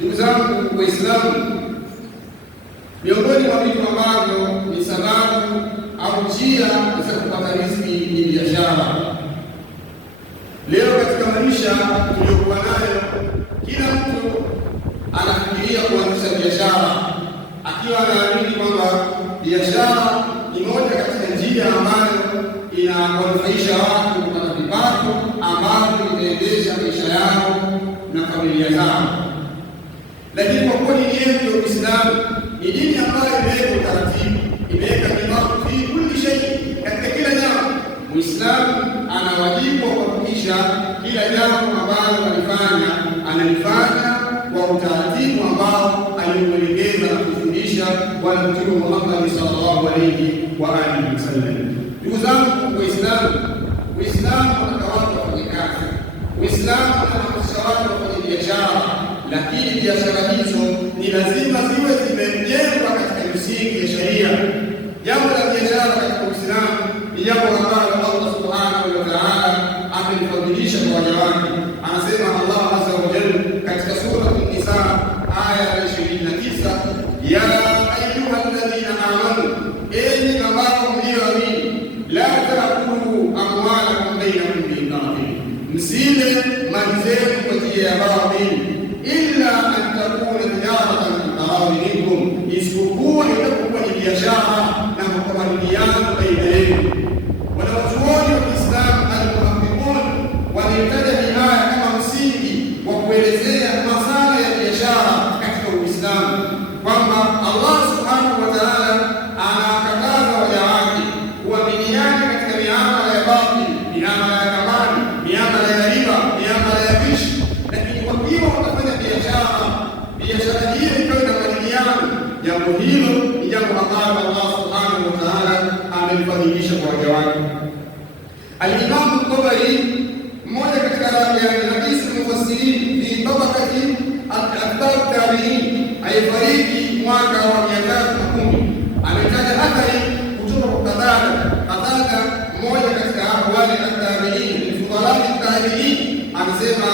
Ndugu zangu Waislamu, miongoni mwa vitu ambavyo ni sababu au njia za kupata riziki ni biashara. Leo katika maisha tuliyokuwa nayo, kila mtu anafikiria kuanzisha biashara, akiwa anaamini kwamba biashara ni moja katika njia ambayo inawanufaisha watu kupata vipato ambavyo vitaendesha maisha yao na familia zao. Lakini kwa kuwa dini yetu ya Uislamu ni dini ambayo imeweka utaratibu, imeweka mipaka fi kulli shay, katika kila jambo Muislamu ana wajibu wa kuhakikisha kila jambo ambalo analifanya kwa utaratibu ambao aliuelekeza na kufundisha Bwana Mtume Muhammad sallallahu alayhi wa alihi wasallam. Ndugu zangu Waislamu, Uislamu unataka watu wafanye kazi, Uislamu unahamasisha watu wafanye biashara, lakini biashara hizo ni lazima ziwe zimejengwa katika misingi ya sharia. Jambo la biashara katika Uislamu ni jambo ambalo Allah subhanahu wa ta'ala amelifadhilisha kwa waja wake. Anasema Allah azza wa jalla katika sura An-Nisa aya ya 29, ya ayyuhalladhina amanu, enyi ambao mlioamini, la ta'kulu amwalakum bainakum bil batil, msile mali zenu kwa njia ya batili, illa an takuna tijaratan taradhi minkum, isipokuwa itakuwa ni biashara na makubaliano baina yenu. Wanawachuoni wa Kiislamu al-muhaqqiqun walitaja hii aya kama msingi wa kuelezea masala ya biashara katika Uislamu, kwamba Allah subhanahu wa ta'ala anakataza waja wake kuaminiana katika miamala ya batili, miamala ya kamari, miamala ya riba, miamala ya ghishi. Lakini wakiwa watafanya biashara hiyo ikawa na majadiliano, jambo hilo ni jambo ambalo Allah subhanahu wa ta'ala amelifadhilisha kwa waja wake. Al-Imam Al-Tabari, mmoja katika hadithi mufassirin fi tabaqati at-tabi'in, alifariki mwaka wa 310, ametaja athari kutoka kwa Qatada, mmoja katika wale at-tabi'in, fuqara at-tabi'in, anasema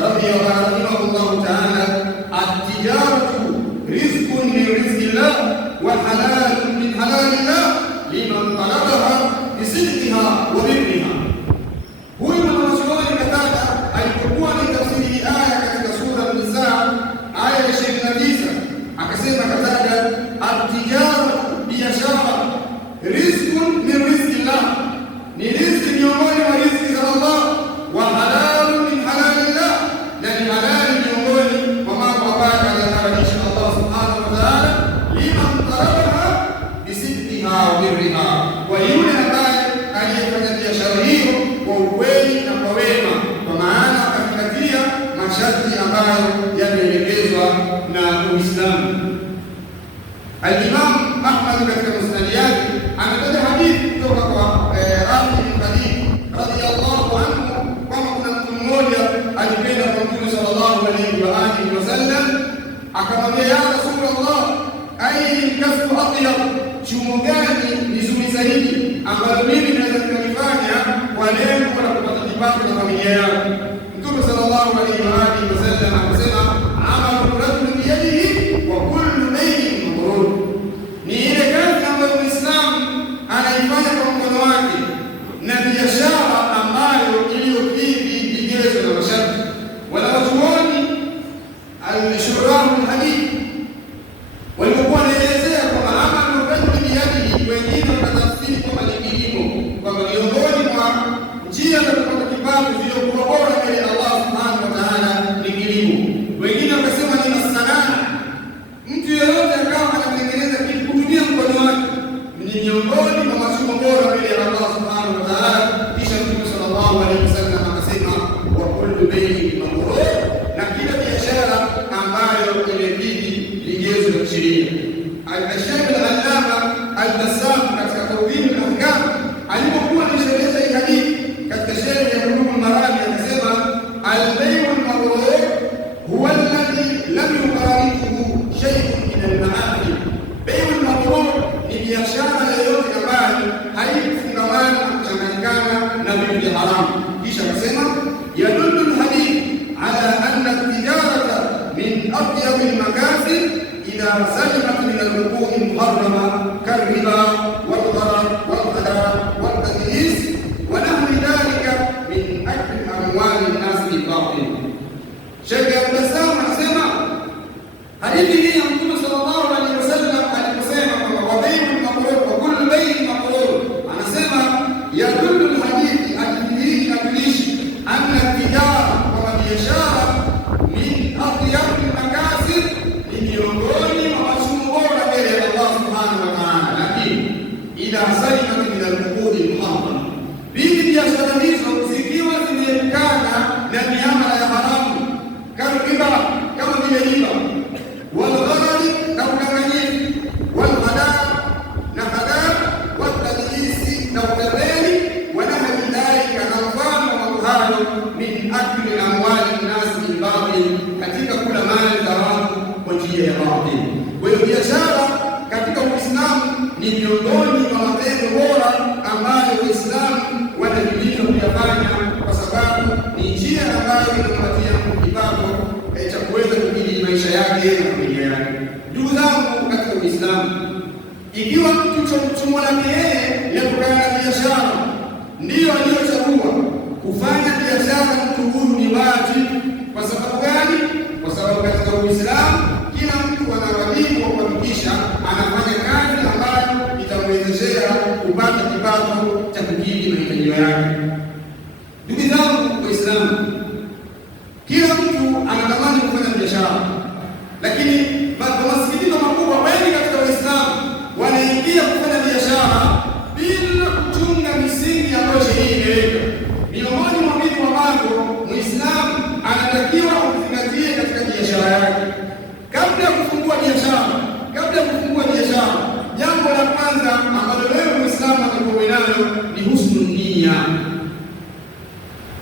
rahimahullahu ta'ala, at-tijaratu rizqun min rizqillah wa halalun min halalillah liman talabaha bisidqiha wa birriha. Huyu mwanachuoni Qatada alipokuwa anatafsiri aya katika sura An-Nisa aya ya 29, akasema Qatada, at-tijaratu, biashara, rizqun min rizqillah, ni riziki miongoni mwa riziki za Allah, wa halalun min halalillah, na ni halali miongoni mwa mambo ambayo anayaharamisha Allah subhanahu wa ta'ala, liman talabaha bisidqiha wa birriha, kwa yule ambaye aliyefanya biashara hiyo kwa ukweli na kwa wema, kwa maana akazingatia masharti ambayo yameelekezwa na Uislamu. Al-Imam Ahmad katika musnad yake ametaja hadithi kutoka kwa Rafi bin Khadij radhiyallahu anhu kwamba kuna mtu mmoja alipenda kwa Mtume sallallahu alayhi wa alihi wasallam, akamwambia, ya Rasulullah, ayi kasbu atyab, chumo gani ni zuri zaidi ambalo mimi naweza kulifanya kwa lengo la kupata kipato cha familia yangu? Mtume sallallahu alayhi wa alihi wasallam akasema, amalu rajuli biyadihi wa kullu bay'in mabrur, ni ile kazi ambayo Muislamu anaifanya kwa mkono wake na biashara ambayo iliyokidhi vigezo na masharti. Wanawachuoni al-shurah al-hadith walipokuwa wanaelezea kwamba amalu rajuli biyadihi, wengine wakatafsiri kwamba ni kilimo, kwamba miongoni mwa njia za kupata kipato zilizokuwa bora mbele ya Allah subhanahu wa ta'ala ni kilimo. Wengine wakasema ni sanaa, mtu yeyote akawa anatengeneza kitu kutumia mkono wake, ni miongoni mwa masomo bora mbele ya Allah subhanahu wa ta'ala. Kisha Mtume sallallahu alaihi wasallam akasema, wa kullu bay'in mabrur, na kila biashara ambayo imekidhi vigezo vya sheria. Al-Shaykh al-Allama al-Bassam katika Tawdih al-Ahkam alipokuwa anasherehesha hii hadithi katika sharh ya Bulugh al-Marami akasema, al-bay'u al-mabrur huwa alladhi lam yuqaribuhu shay'un min al-ma'asi. Bay'u al-mabrur ni biashara yoyote ambayo haikufungamana na kuchanganyikana na vitu vya haramu. Kisha akasema, yadullu al-hadith ala anna at-tijarata min min atyab al-makasib idha salimat min al-uqud al-muharrama kal-riba wal-gharar wal-khada' wal-tadlis wa nahwi dhalika min akli amwal an-nas bil-batil. Sheikh Abdullah anasema hadithi hii ya Mtume sallallahu alaihi wasallam aliposema kwamba wabay'ul mabrur wa kullu bay'in mabrur, anasema yadullu al-hadithi hadithi inatulisha anna tijara wa biashara min atyab al-makasib, ni miongoni mwa masomo bora mbele ya Allah subhanahu wa ta'ala, lakini idha salimat min al-uqud al-muharrama, bibi biashara hizo zikiwa zimeepukana na miamala ya haramu kariba kama vile riba, walgharari na udanganyifu, walkhada' na khada', watadlisi na utapeli, wa nahwi dhalika na mfano wa mambo hayo, min akli amwali nnasi bilbatil, katika kula mali za watu kwa njia ya batil. Kwa hiyo biashara katika Uislamu ni miongoni mwa matendo bora ambayo Waislamu wanahimizwa kuyafanya, kwa sababu ni njia ambayo inampatia kipato cha kuweza kukidhi maisha yake na familia yake. Ndugu zangu katika Uislamu, ikiwa mtu chumo lake yeye ya kufanya biashara ndiyo aliyochagua kufanya biashara, mtu huyu ni wajibu. Kwa sababu gani? Kwa sababu katika Uislamu kila mtu ana wajibu wa kuhakikisha anafanya kazi ambayo itamwezeshea kupata kipato cha kukidhi mahitaji yake. Ndugu zangu Waislamu, kila mtu anatamani kufanya biashara, lakini kwa masikitiko makubwa wengi katika Waislamu wanaingia kufanya biashara bila kuchunga misingi ambayo sheria imeweka. Miongoni mwa vitu ambavyo Muislamu anatakiwa kuzingatia katika biashara yake kabla ya kufungua biashara, jambo la kwanza ambalo wewe Muislamu atakuwa nalo ni husnul nia.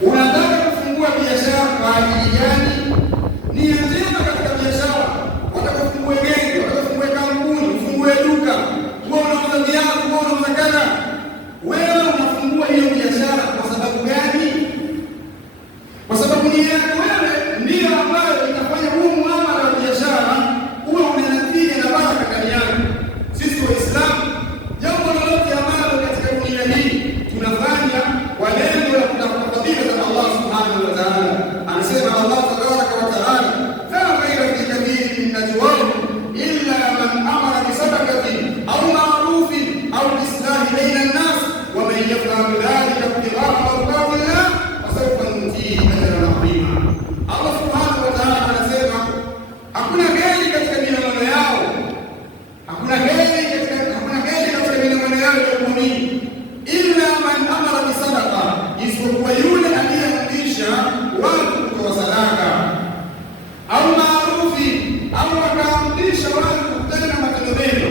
Unataka kufungua biashara kwa ajili gani? Nia njema katika biashara. Wataka kufungue genge, wataka kufungue kampuni, ufungue duka, wewe unauza viatu, wewe unauza kadha. Wewe unafungua hiyo biashara kwa sababu gani? Kwa sababu nia yako wewe ndio ambayo itafanya huo muamala wa biashara uwe unatija na baraka ndani yake. Sisi Waislamu, jambo lolote ambalo katika dunia hii tunafanya kwa lengo la kutafuta fadhila za Allah subhanahu wa ta'ala. Anasema Allah tabaraka wa ta'ala, la khayra fi kathirin min najwahum illa man amara bi sadaqatin aw ma'rufin aw islahi bayna an-nas wa man yaf'al dhalika ibtigha'a mardatillah fasawfa nutihi ajran 'azima. Allah subhanahu wa ta'ala anasema hakuna geni katika minamano yao, hakuna geni katika minamano yao ya muumini illa man amara bi sadaqa, isipokuwa yule aliyeamrisha watu kutoa sadaka, au maarufi, au akaamrisha watu kutenda matendo mema,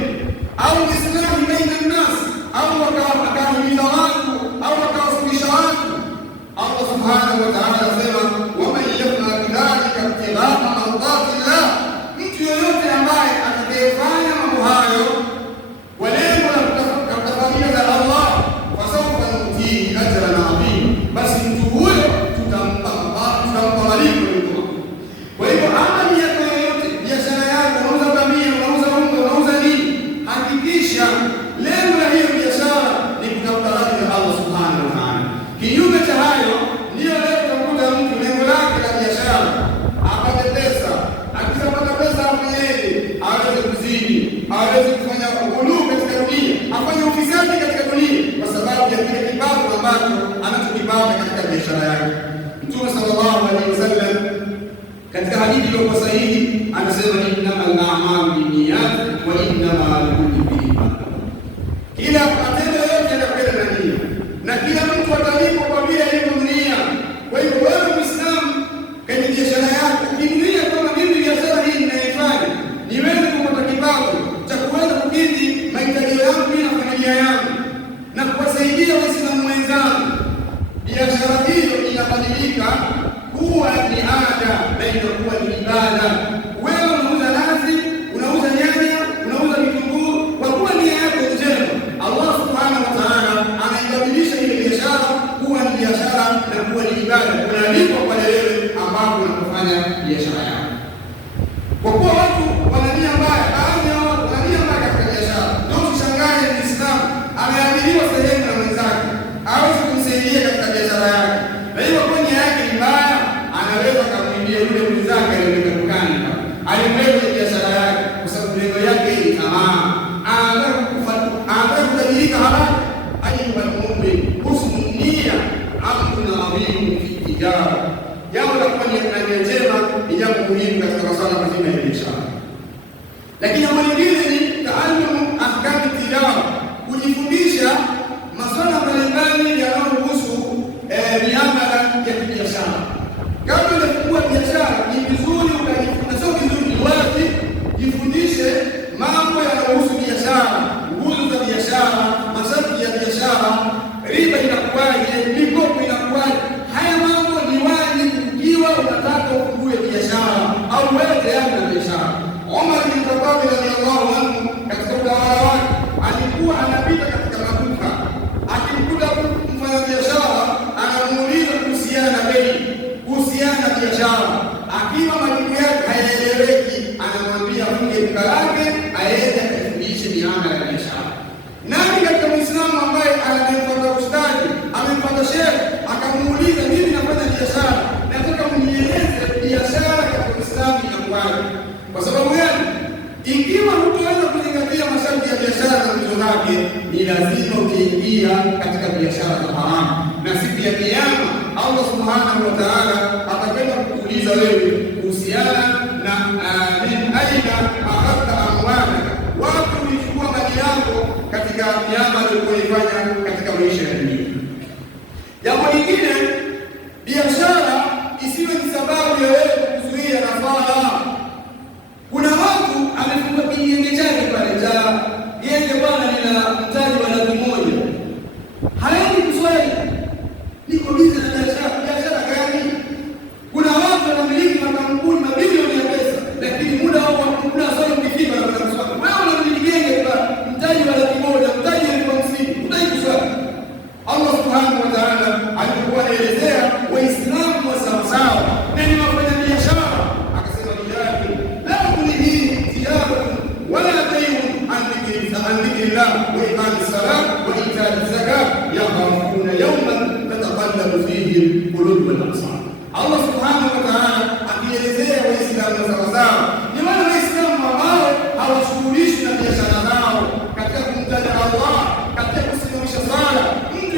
au islahi baina nnas, au akahimiza watu, au akawasuluhisha watu. Allah subhanahu wa ta'ala anasema waman yaf'al dhalika ibtigha'a mardatillah, mtu yoyote ambaye atakayefanya mambo hayo kwa lengo la kutafuta fadhila za Allah, fasawfa nutihi ajran 'azima, basi mtu huyo tutampa malipo. Kwa hivyo amali yako yoyote, biashara yako, unauza bamia, unauza unga, unauza nini, hakikisha lengo la hiyo biashara ni kutafuta radhi za Allah subhanahu wa ta'ala. Kinyume cha hayo, ndio leo utakuta mtu lengo lake la biashara apate pesa, akishapata pesa afanyeje? Aweze kuzini, aweze kufanya ghuluu katika dunia, afanye ufisadi katika dunia kwa sababu ya kile kipato ambacho anachokipata katika biashara yake. Mtume sallallahu alaihi wasallam katika hadithi iliyo sahihi anasema innamal a'malu binniyat wa innamal likulli imrin ma nawa. Kila matendo yote yanakwenda na nia, na kila mtu atalipwa kwa vile alivyonuia. Kwa hivyo wewe Muislamu, kwenye biashara yako ukinuia kama mimi biashara hii ninaifanya niweze kupata kipato cha kuweza kukidhi mahitaji yangu na familia yangu na kuwasaidia Waislamu wenzangu, biashara hiyo inabadilika kuwa ni ada na inakuwa ni ibada. Wewe unauza nazi, unauza nyanya, Kwa kuwa watu wana nia mbaya, baadhi ya watu wana nia mbaya katika biashara. Na usishangae Muislamu ameajiriwa sehemu na mwenzake, hawezi kumsaidia katika biashara yake, na hiyo kwa nia yake mbaya, anaweza kumwibia yule mwenzake aliyeweka dukani, alimweka kwenye biashara yake, kwa sababu lengo yake ni tamaa, anataka kutajirika haraka. Ayuha almu'min, husnul niyya amrun adhimun fi tijara. Jambo la kuwa nia njema ni jambo muhimu katika masuala mazima ya biashara. Lakini jambo lingine ni taallumu ahkami tijara, kujifundisha masuala mbalimbali yanayohusu miamala ya kibiashara. Kabla ya kufungua biashara, ni vizuri ukajifunza, sio vizuri, ni wajibu jifundishe mambo yanayohusu biashara, nguzo za biashara, masharti ya biashara, riba inakuwaje, mikopo inakuwaje. Haya mambo ni wajibu ikiwa unataka ufungue biashara au wewe tayari na biashara. Umar bin Khattab radhiyallahu anhu katika utawala wake alikuwa anapita katika maduka, akimkuta mfanya biashara anamuuliza kuhusiana na bei, kuhusiana na biashara. Akiwa majibu yake hayaeleweki, anamwambia funge duka lake aende akafundishe miamala ya biashara. Nani katika Muislamu ambaye anayepata ustadi, amepata shehe, akamuuliza mimi nafanya biashara, nataka mnieleze biashara katika Uislamu inakuwaje? Kwa sababu gani? Ikiwa hutaweza kuzingatia masharti ya biashara na nguzo zake, ni lazima utaingia katika biashara za haramu, na siku ya Kiyama Allah subhanahu wa ta'ala atakwenda kukuuliza wewe kuhusiana na min aina akhadta amwalaka, wapi ulichukua mali yako katika miamala uliyoifanya katika maisha ya dunia. Jambo lingine, biashara isiwe ni sababu ya wewe kuzuia nafaa. Kuna watu amefunga kijenge chake pale cha yeye bwana, nina mtaji wa $100,000, haendi kuswali, niko bizi na biashara. Biashara gani? Kuna watu wanamiliki makampuni mabilioni ya pesa, lakini muda wao kuna swali ukifika na kuswali. Wewe unamiliki genge kwa mtaji wa $100,000, mtaji wa $50,000, unataka kuswali. Allah subhanahu wa ta'ala alikuwa anaelezea Waislamu wa sawasawa na ni wafanya biashara, akasema lillahi la tulhihi tijaratu wala bay'un an dhikrillah wa iqamis salat wa ita'iz zakat yakhafuna yawman tataqallabu fihi alqulub wal absar. Allah subhanahu wa ta'ala akielezea Waislamu wa sawasawa ni wale Waislamu ambao hawashughulishi na biashara zao katika kumtaja Allah, katika kusimamisha sala.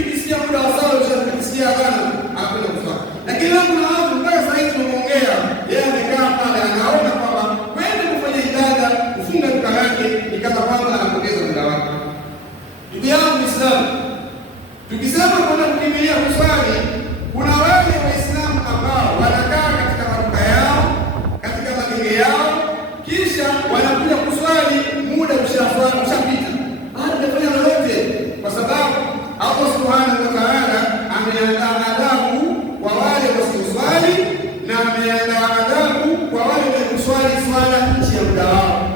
Ikisikia muda wa sala ukisikia adhana anakwenda kuswali. Lakini kuna watu mpaka sasa hivi tunaongea, yeye amekaa pale anaona kwamba kwenda kufanya ibada, kufunga duka lake ni kama kwamba anapoteza muda wake. Ndugu yangu Muislamu, tukisema kwenda kukimbilia kuswali, kuna wale Waislamu ambao wanakaa katika maduka yao, katika magenge yao, kisha wanakuja kuswali muda ushapita, hajafanya lolote, kwa sababu Allah subhanahu wa ta'ala ameandaa adhabu kwa wale wasioswali na ameandaa adhabu kwa wale wenye kuswali swala nje ya muda wao.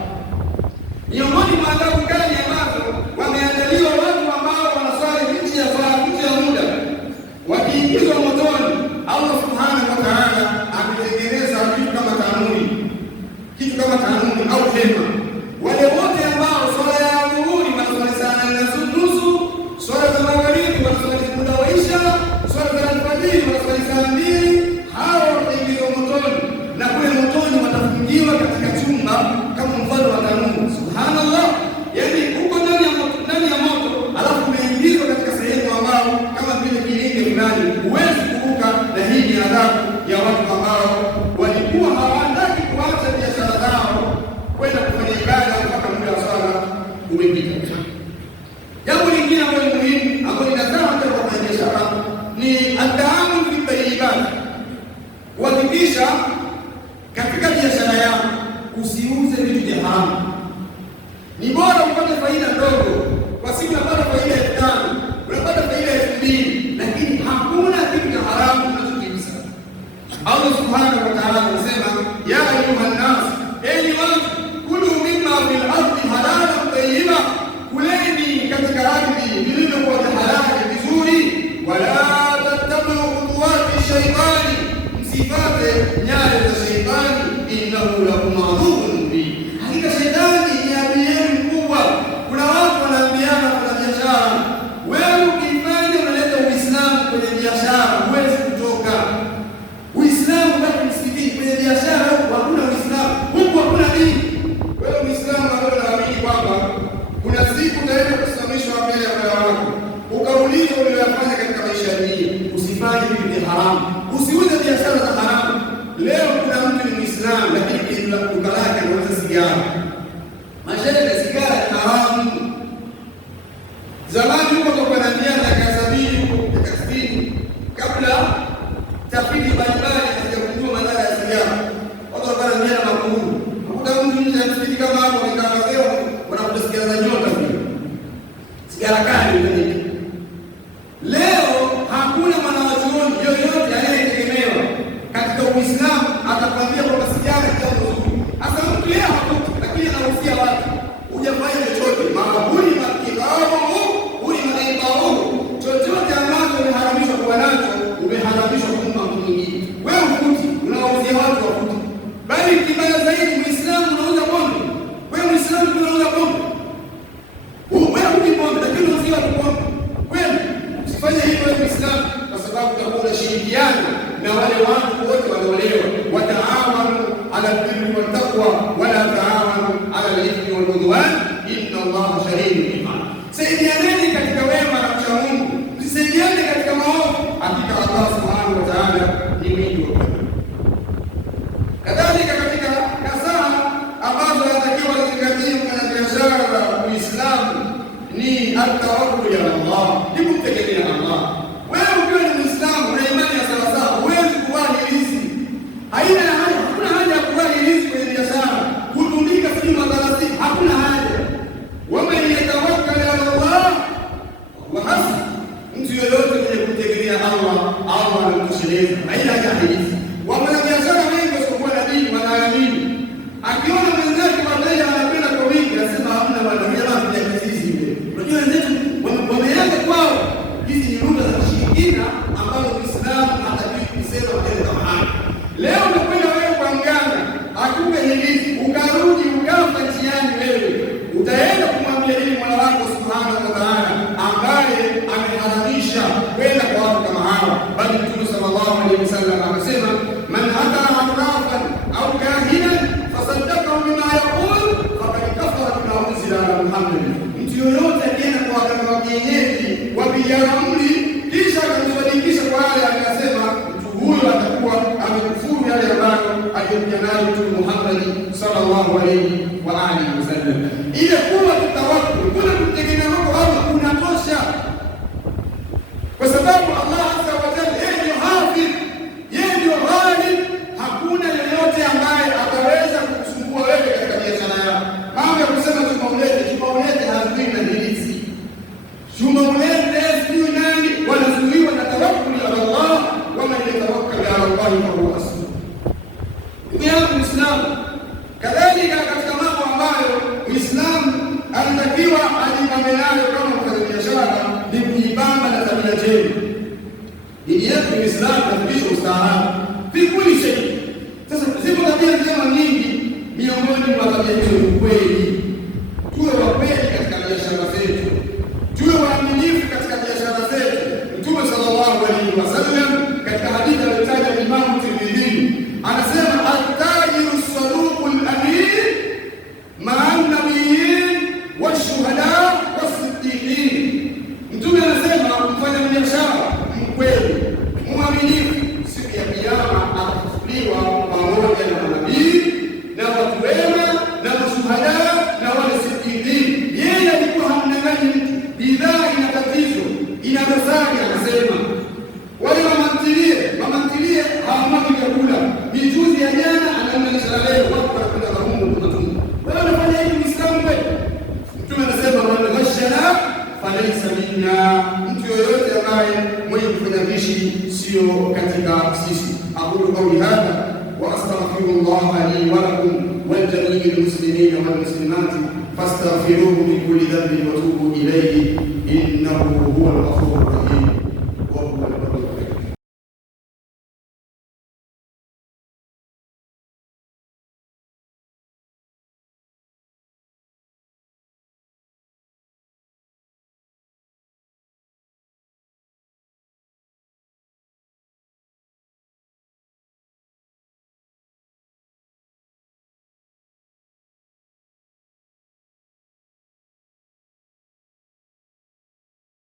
Miongoni mwa adhabu kali ambazo wameandaliwa watu ambao wanaswali nje ya swala, nje ya muda, wakiingizwa motoni. Allah subhanahu wa ta'ala ametengeneza kitu kama tanuri au hema. Wale wote ambao swala ya dhuhuri wanaswali saa 4:30, swala za magharibi wanaswali muda wa isha, swala za alfajiri wanaswali saa 2, hao wataingizwa motoni, na kule motoni watafungiwa katika chumba kama mfano wa tanuru. Subhanallah, yaani huko ndani ya moto, alafu umeingizwa katika sehemu ambao kama vile kilinge fulani, huwezi kuvuka. Na hii ni adhabu ya watu ambao walikuwa hawataki kuacha biashara zao kwenda kufanya ibada mpaka muda wa swala umepita. Jambo lingine ambalo ni muhimu ambalo linazama kwa biashara ni at-ta'amul fi tayyibat, kuhakikisha katika biashara yako usiuze vitu vya haramu. Ni bora upate faida ndogo, kwa siku unapata faida 5,000, unapata faida 2,000, lakini hakuna kitu cha haramu unachokiuza. Allah subhanahu wa ta'ala anasema, ya ayuha nas, enyi watu, kulu mimma fil ardi halalan tayyiba, kuleni katika ardhi vilivyokuwa halali vizuri, wala tattabi'u khutuwati shaitani, msifate nyayo za shaitani, innahu lakum aduwwun zaidi Muislamu unauza pombe. Wewe Muislamu unauza pombe. Wewe huni pombe lakini unauza pombe. Wewe usifanye hivyo wewe Muislamu, kwa sababu utakuwa unashirikiana na wale watu wote waliolewa. Wataawanu ala albirri wattaqwa wala taawanu ala al-ithmi wal udwan inna Allaha shadidul iqab. Saidianeni katika wema na ucha Mungu, msisaidiane katika maovu, hakika Allah subhanahu wa ta'ala ni mwingi wa rehema. Kadhalika katika nasaha ambazo yanatakiwa kuzingatia kwenye biashara za Uislamu ni at-tawakkul ala Allah, ni kumtegemea Allah. Wewe ukiwa ni Muislamu na imani ya sawasawa, huwezi kuwahi riziki. Hakuna haja ya kuwahi riziki kwenye biashara, kutundika sijui madarasi, hakuna haja. Waman yatawakkal ala Allah wa hasbuh, mtu yoyote mwenye kumtegemea Allah, Allah anamtosheleza, haina haja ya riziki. Wafanyabiashara wengi wasiokuwa na dini wanaamini, akiona mwenzake wateja wanapenda kwa wingi, anasema hamna bwana, jamaa tunajizizi ile. Unajua wenzetu wameanza kwao hizi ni lugha za kishirikina ambazo Uislamu hatakiwi kusema mbele za mahali. Leo unakwenda wewe kwa mganga akupe hirizi, ukarudi ukafa njiani, wewe utaenda kumwambia nini Mola wako subhanahu wa ta'ala ambaye ameharamisha kwenda kwa watu kama hawa? Bali Mtume sallallahu alaihi wasallam akasema, man ata arrafan au kahinan fasaddaqahu bima yaqul faqad kafara bima unzila ala Muhammad. Mtu yoyote akienda kwa waganga wa kienyeji wapiga ramli kisha akamsadikisha kwa yale akasema, mtu huyo atakuwa amekufuru yale ambayo aliyokuja nayo Mtume Muhammad sallallahu alaihi wa alihi wasallam. Ile kuwa tutawakkul, kuna kumtegemea Mungu Allah kunatosha, kwa sababu Allah azza wa jalla yeye ndio hafidh, yeye ndio ghalib. Hakuna yeyote ambaye ataweza kukusumbua wewe katika biashara yako. Mambo ya kusema tumaulete hazui na hirizi, tumaulete sijui nani, wanazuiwa na tawakkul ala Allah. Waman yatawakkal ala Allah fahuwa hasbuh. Ndugu yangu Muislamu, kadhalika katika mambo ambayo Muislamu anatakiwa ajipambe nayo kama mfanyabiashara ni kujipamba na tabia njema. Dini yetu ya Uislamu inafundisha ustaarabu fi kulli shay. Sasa zipo tabia njema nyingi, miongoni mwa tabia hizo ni ukweli. Tuwe wakweli katika biashara zetu, tuwe waaminifu katika biashara zetu. Mtume sallallahu alaihi wasallam katika hadithi aliyotaja Imam Tirmidhi anasema, at-tajiru as-saduqul amin ma'a an-nabiyyin wash-shuhada was-siddiqin. Mtume anasema mfanyabiashara mkweli, mwaminifu, siku ya kiyama atafufuliwa pamoja na manabii na watu wema na mashuhada na wale siddiqin. Yeye alikuwa hamdanganyi mtu. Bidhaa ina tatizo, ina dosari, anasema wale mamantilie hawamwagi vyakula. Mijuzi ya jana anaunganisha leo, watu wanakwenda kwa Mungu kutunga. Wewe unafanya hivi Muislamu wewe? Mtume anasema, man ghashana falaysa minna, mtu yoyote ambaye mwenye kufanya ghishi sio katika sisi. Aqulu qawli hadha wa astaghfirullaha li wa lakum wa jami'il muslimina wal muslimati fastaghfiruhu min kulli dhanbin wa tubu ilayhi innahu huwal ghafurur rahim wa huwal